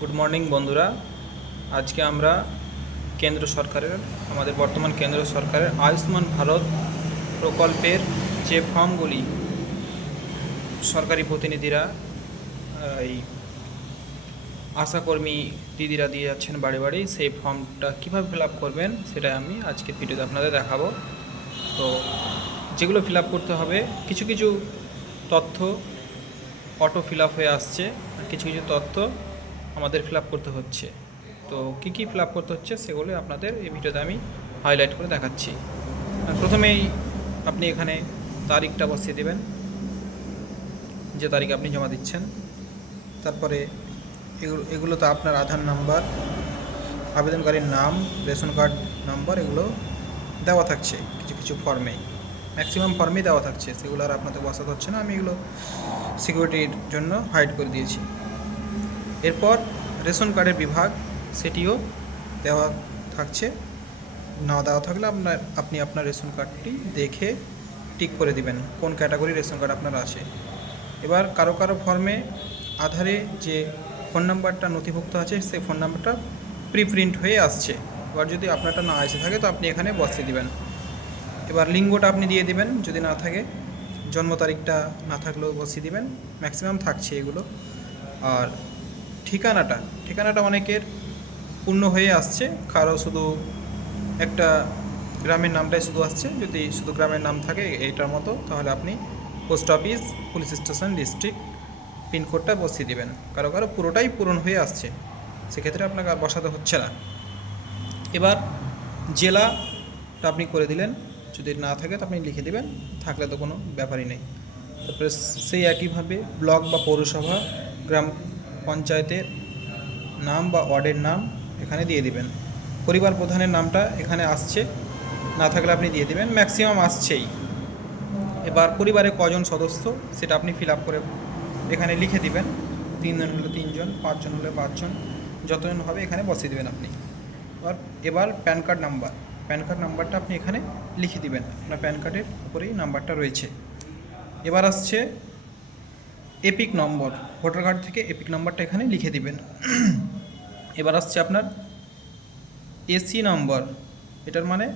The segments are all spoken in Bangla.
গুড মর্নিং বন্ধুরা। আজকে আমরা কেন্দ্র সরকারের আমাদের বর্তমান কেন্দ্র সরকারের আয়ুষ্মান ভারত প্রকল্পের যে ফর্মগুলি সরকারি প্রতিনিধিরা এই আশাকর্মী দিদিরা দিয়ে যাচ্ছেন বাড়ি বাড়ি, সেই ফর্মটা কীভাবে ফিল আপ করবেন সেটা আমি আজকে ভিডিওতে আপনাদের দেখাবো। তো যেগুলো ফিল আপ করতে হবে, কিছু কিছু তথ্য অটো ফিল আপ হয়ে আসছে, আর কিছু কিছু তথ্য আমাদের ফিল আপ করতে হচ্ছে। তো কী কী ফিল আপ করতে হচ্ছে সেগুলো আপনাদের এই ভিডিওতে আমি হাইলাইট করে দেখাচ্ছি। প্রথমেই আপনি এখানে তারিখটা বসিয়ে দেবেন, যে তারিখে আপনি জমা দিচ্ছেন। তারপরে এগুলো তো আপনার আধার নাম্বার, আবেদনকারীর নাম, রেশন কার্ড নাম্বার, এগুলো দেওয়া থাকছে কিছু কিছু ফর্মে, ম্যাক্সিমাম ফর্মেই দেওয়া থাকছে, সেগুলো আর আপনাদের বসাতে হচ্ছে না। আমি এগুলো সিকিউরিটির জন্য হাইড করে দিয়েছি। এরপর রেশন কার্ডের বিভাগ, সেটিও দেওয়া থাকছে। না দেওয়া থাকলে আপনি আপনার রেশন কার্ডটি দেখে টিক করে দিবেন কোন ক্যাটাগরি রেশন কার্ড আপনার আছে। এবার কারো কারো ফর্মে আধারে যে ফোন নাম্বারটা নথিভুক্ত আছে সেই ফোন নাম্বারটা প্রিপ্রিন্ট হয়ে আসছে। এবার যদি আপনারটা না এসে থাকে তো আপনি এখানে বসিয়ে দিবেন। এবার লিঙ্গটা আপনি দিয়ে দিবেন যদি না থাকে, জন্ম তারিখটা না থাকলেও বসিয়ে দিবেন, ম্যাক্সিমাম থাকছে এগুলো। আর ঠিকানাটা অনেকের পূর্ণ হয়ে আসছে, কারো শুধু একটা গ্রামের নামটাই শুধু আসছে। যদি শুধু গ্রামের নাম থাকে এইটার মতো, তাহলে আপনি post office, police station, district, পিনকোডটা বসিয়ে দেবেন। কারো কারো পুরোটাই পূরণ হয়ে আসছে, সেক্ষেত্রে আপনাকে আর বসাতে হচ্ছে না। এবার জেলাটা আপনি করে দিলেন, যদি না থাকে তো আপনি লিখে দেবেন, থাকলে তো কোনো ব্যাপারই নেই। তারপরে সেই একইভাবে ব্লক বা পৌরসভা, গ্রাম পঞ্চায়েতের নাম বা ওয়ার্ডের নাম এখানে দিয়ে দিবেন। পরিবার প্রধানের নামটা এখানে আসছে, না থাকলে আপনি দিয়ে দেবেন, ম্যাক্সিমাম আসছেই। এবার পরিবারে কজন সদস্য সেটা আপনি ফিল আপ করে এখানে লিখে দিবেন। 3 জন হলে 3 জন, 5 জন হলে 5 জন, যতজন হবে এখানে বসিয়ে দেবেন আপনি। এবার প্যান কার্ড নাম্বারটা আপনি এখানে লিখে দিবেন, আপনার প্যান কার্ডের উপরেই নাম্বারটা রয়েছে। এবার আসছে এপিক নম্বর, ভোটার কার্ড থেকে এপিক নম্বরটা এখানে লিখে দিবেন। এবার আসছে আপনার এসি নম্বর, এটার মানে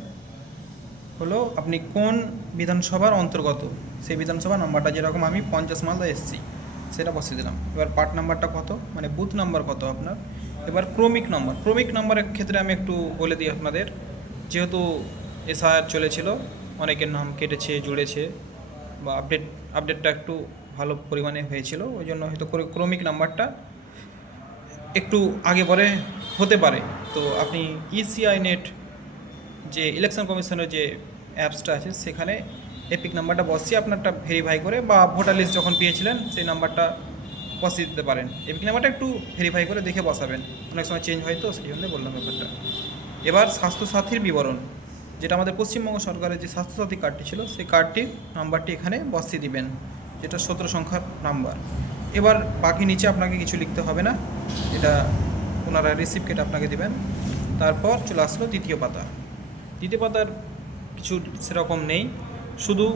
হলো আপনি কোন বিধানসভার অন্তর্গত, সেই বিধানসভা নাম্বারটা, যেরকম আমি 50 মালদা এসছি সেটা বসিয়ে দিলাম। এবার পার্ট নাম্বারটা কত, মানে বুথ নাম্বার কত আপনার। এবার ক্রমিক নাম্বারের ক্ষেত্রে আমি একটু বলে দিই আপনাদের, যেহেতু এসআইআর চলেছিল, অনেকের নাম কেটেছে, জুড়েছে, বা আপডেটটা একটু ভালো পরিমাণে হয়েছিল, ওই জন্য হয়তো ক্রমিক নাম্বারটা একটু আগে পরে হতে পারে। তো আপনি ইসিআই নেট, যে ইলেকশন কমিশনের যে অ্যাপসটা আছে, সেখানে এপিক নাম্বারটা বসিয়ে আপনারটা ভেরিফাই করে, বা ভোটার লিস্ট যখন পেয়েছিলেন সেই নাম্বারটা বসিয়ে দিতে পারেন। এপিক নাম্বারটা একটু ভেরিফাই করে দেখে বসাবেন, অনেক সময় চেঞ্জ হয় তো, সেই জন্য বললাম ব্যাপারটা। এবার স্বাস্থ্যসাথীর বিবরণ, যেটা আমাদের পশ্চিমবঙ্গ সরকারের যে স্বাস্থ্যসাথী কার্ডটি ছিল, সেই কার্ডটির নাম্বারটি এখানে বসিয়ে দিবেন, যেটা 17 সংখ্যার নাম্বার। এবার বাকি নিচে আপনাকে কিছু লিখতে হবে না, এটা ওনারা রিসিপ্ট কেটে আপনাকে দেবেন। তারপর চলে আসলো দ্বিতীয় পাতার কিছু সেরকম নেই, শুধু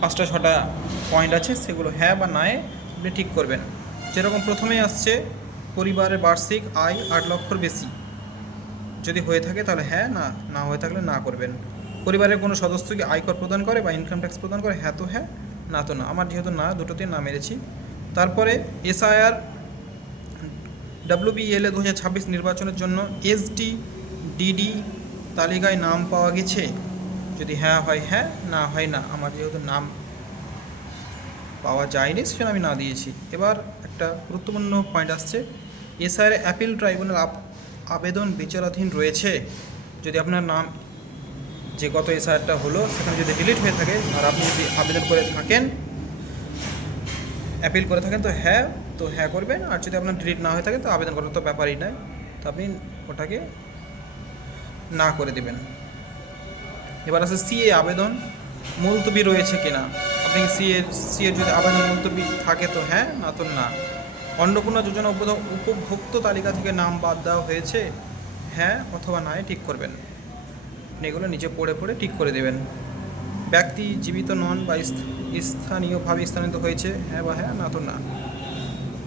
5টা 6টা পয়েন্ট আছে, সেগুলো হ্যাঁ বা নায়ে আপনি ঠিক করবেন। যেরকম প্রথমেই আসছে পরিবারের বার্ষিক আয় 8 লক্ষর বেশি, যদি হয়ে থাকে তাহলে হ্যাঁ, না হয়ে থাকলে না করবেন। পরিবারের কোনো সদস্য কি আয়কর প্রদান করে বা ইনকাম ট্যাক্স প্রদান করে, হ্যাঁ তো হ্যাঁ, না তো না। আমার যেহেতু না, দুটোতে না মেরেছি। তারপরে এসআইআর WBLA 2026 নির্বাচনের জন্য এসডি ডিডি তালিকায় নাম পাওয়া গেছে, যদি হ্যাঁ হয় হ্যাঁ, না হয় না। আমার যেহেতু নাম পাওয়া যায়নি সেজন্য আমি না দিয়েছি। এবার একটা গুরুত্বপূর্ণ পয়েন্ট আসছে, এসআইআর অ্যাপিল ট্রাইব্যুনাল আবেদন বিচারাধীন রয়েছে। যদি আপনার নাম, যে গত এসআইআরটা হলো সেখানে যদি ডিলিট হয়ে থাকে, আর আপনি যদি আবেদন করে থাকেন, অ্যাপিল করে থাকেন, তো হ্যাঁ করবেন। আর যদি আপনার ডিলিট না হয়ে থাকে তো আবেদন করার তো ব্যাপারই নয়, তো আপনি ওটাকে না করে দেবেন। এবার আছে সিএ আবেদন মুলতবি রয়েছে কিনা। আপনি সিএ যদি আবেদন মুলতবি থাকে তো হ্যাঁ, না তো না। অন্নপূর্ণা যোজনা উপভোক্ত তালিকা থেকে নাম বাদ দেওয়া হয়েছে, হ্যাঁ অথবা নয় ঠিক করবেন। আপনি এগুলো নিচে পড়ে ঠিক করে দেবেন। ব্যক্তি জীবিত নন বা স্থানীয়ভাবে স্থানান্তরিত হয়েছে, হ্যাঁ বা হ্যাঁ, না তো না।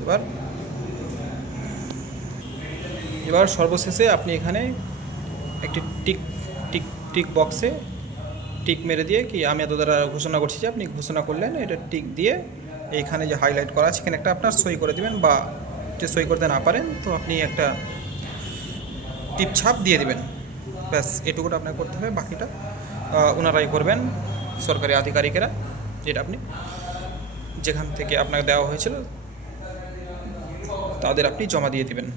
এবার এবার সর্বশেষে আপনি এখানে একটি টিক টিক টিক বক্সে টিক মেরে দিয়ে কি আমি এত দ্বারা ঘোষণা করছি যে আপনি ঘোষণা করলেন, এটা টিক দিয়ে এইখানে যে হাইলাইট করা আছে এখানে একটা আপনার সই করে দেবেন, বা যে সই করতে না পারেন তো আপনি একটা টিপ ছাপ দিয়ে দেবেন। ব্যাস এটুকুটা আপনাকে করতে হবে, বাকিটা ওনারাই করবেন, সরকারি আধিকারিকেরা, যেটা আপনি যেখান থেকে আপনাকে দেওয়া হয়েছিল তাদের আপনি জমা দিয়ে দেবেন।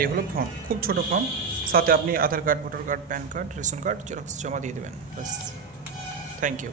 এই হলো ফর্ম, খুব ছোট ফর্ম, সাথে আপনি Aadhaar card, voter card, PAN card, ration card Xerox জমা দিয়ে দেবেন। ব্যাস, থ্যাংক ইউ।